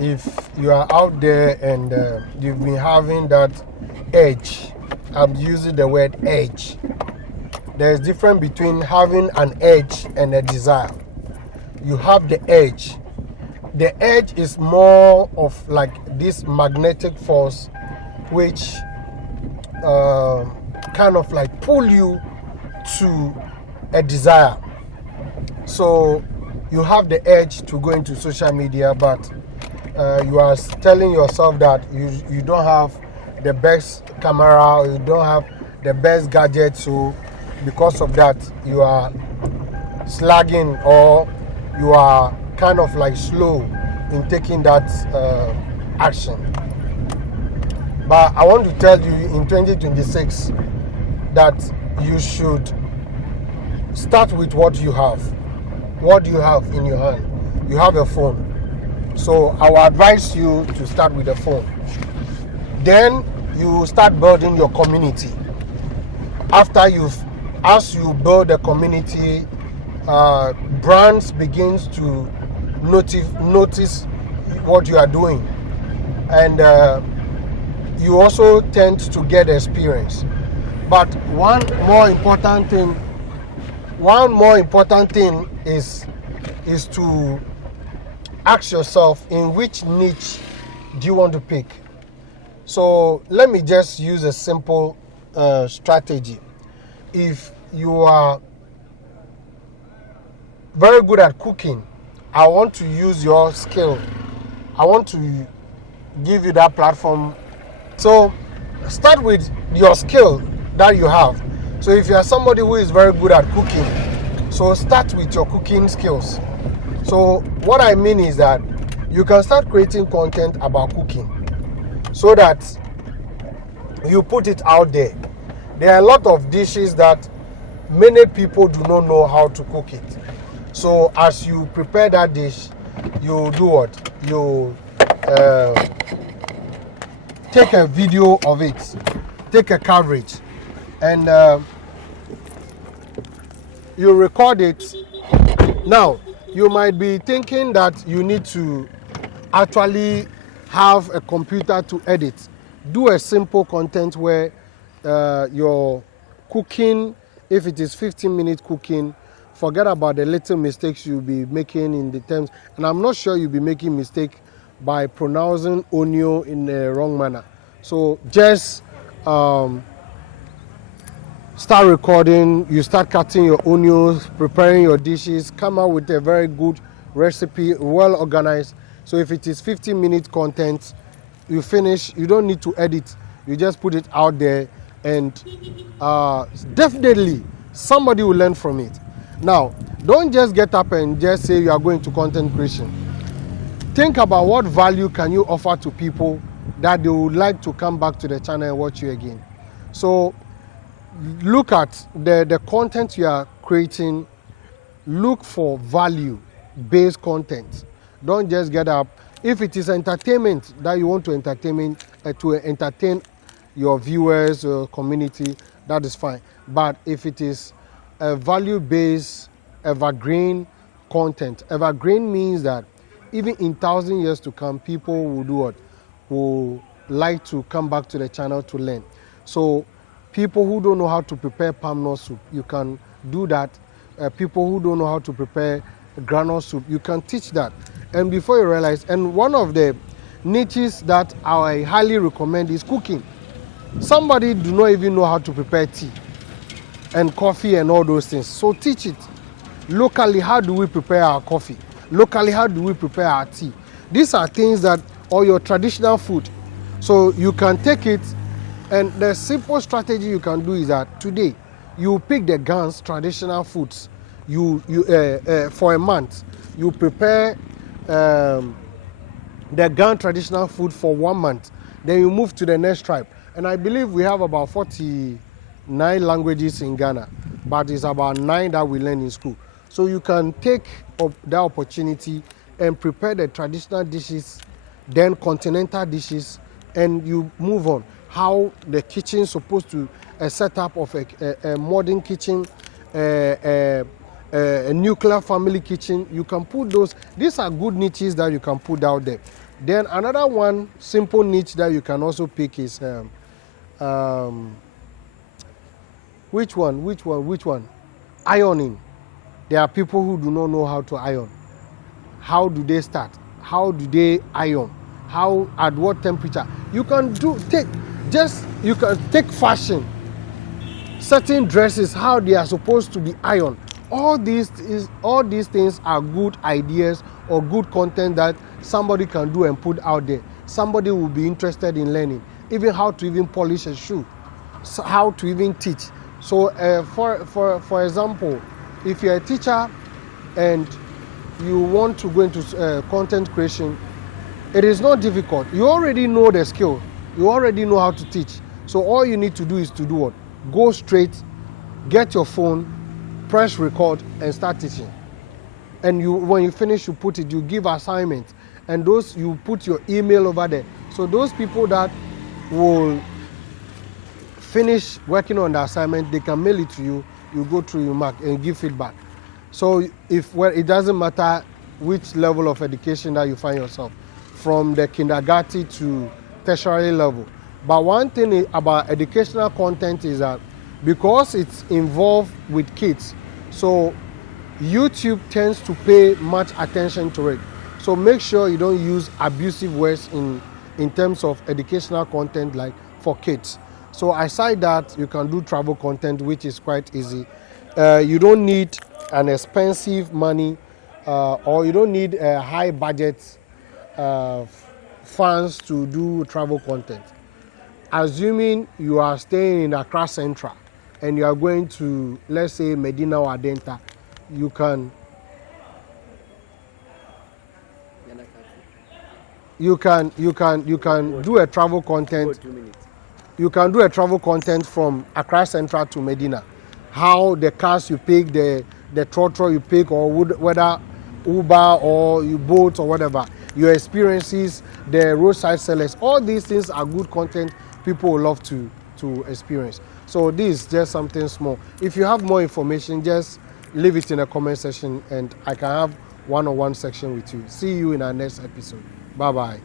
if you are out there and you've been having that edge, I'm using the word edge. There's difference between having an edge and a desire. You have the edge. The edge is more of like this magnetic force which kind of like pull you to a desire. So you have the edge to go into social media, but you are telling yourself that you don't have the best camera, or you don't have the best gadget, so because of that you are slagging, or you are kind of like slow in taking that action. But I want to tell you in 2026 that you should start with what you have. What do you have in your hand? You have a phone. So I will advise you to start with a phone. Then you start building your community. As you build a community, brands begins to notice what you are doing, and you also tend to get experience. But one more important thing is to ask yourself, in which niche do you want to pick? So let me just use a simple strategy. If you are very good at cooking, I want to use your skill. I want to give you that platform. So start with your skill that you have. So if you are somebody who is very good at cooking, so start with your cooking skills. So what I mean is that you can start creating content about cooking so that you put it out there. There are a lot of dishes that many people do not know how to cook it. So as you prepare that dish, you do what? You take a video of it, take a coverage, and you record it. Now, you might be thinking that you need to actually have a computer to edit. Do a simple content where your cooking, if it is 15-minute cooking, forget about the little mistakes you'll be making in the terms. And I'm not sure you'll be making mistake by pronouncing onion in the wrong manner. So just start recording, you start cutting your onions, preparing your dishes, come out with a very good recipe, well organized. So if it is 15-minute content, you finish, you don't need to edit, you just put it out there, and definitely somebody will learn from it. Now, don't just get up and just say you are going to content creation. Think about what value can you offer to people that they would like to come back to the channel and watch you again. So look at the content you are creating. Look for value-based content. Don't just get up. If it is entertainment that you want to entertain your viewers or community, that is fine. But if it is a value-based, evergreen content, evergreen means that even in 1,000 years to come, people will do what? Will like to come back to the channel to learn. So people who don't know how to prepare palm nut soup, you can do that. People who don't know how to prepare granule soup, you can teach that. And before you realize, and one of the niches that I highly recommend is cooking. Somebody do not even know how to prepare tea and coffee and all those things. So teach it. Locally, how do we prepare our coffee? Locally, how do we prepare our tea? These are things that, or your traditional food. So you can take it, and the simple strategy you can do is that today, you pick the Ghan's traditional foods. For a month, you prepare the Ghan traditional food for 1 month. Then you move to the next tribe. And I believe we have about 49 languages in Ghana, but it's about 9 that we learn in school. So you can take that opportunity and prepare the traditional dishes, then continental dishes, and you move on. How the kitchen is supposed to, a setup of a modern kitchen, a nuclear family kitchen. You can put those. These are good niches that you can put out there. Then another one simple niche that you can also pick is which one? Ironing. There are people who do not know how to iron. How do they start? How do they iron? How, at what temperature? You can take fashion, certain dresses, how they are supposed to be ironed. All these things are good ideas or good content that somebody can do and put out there. Somebody will be interested in learning, even how to even polish a shoe, so how to even teach. So for example, if you're a teacher and you want to go into content creation, it is not difficult. You already know the skill. You already know how to teach. So all you need to do is to do what? Go straight, get your phone, press record, and start teaching. And when you finish, you put it, you give assignments, and those you put your email over there. So those people that will finish working on the assignment, they can mail it to you. You go through your mark and give feedback. So it doesn't matter which level of education that you find yourself, from the kindergarten to tertiary level. But one thing about educational content is that because it's involved with kids, so YouTube tends to pay much attention to it. So make sure you don't use abusive words in terms of educational content like for kids. So aside that, you can do travel content, which is quite easy. You don't need an expensive money or you don't need a high budget funds to do travel content. Assuming you are staying in Accra Central and you are going to, let's say, Medina or Adenta, you can do a travel content. You can do a travel content from Accra Central to Medina. How the cars you pick, the trotro you pick, or whether Uber or you boat or whatever, your experiences, the roadside sellers, all these things are good content people will love to experience. So this is just something small. If you have more information, just leave it in the comment section and I can have one-on-one section with you. See you in our next episode. Bye-bye.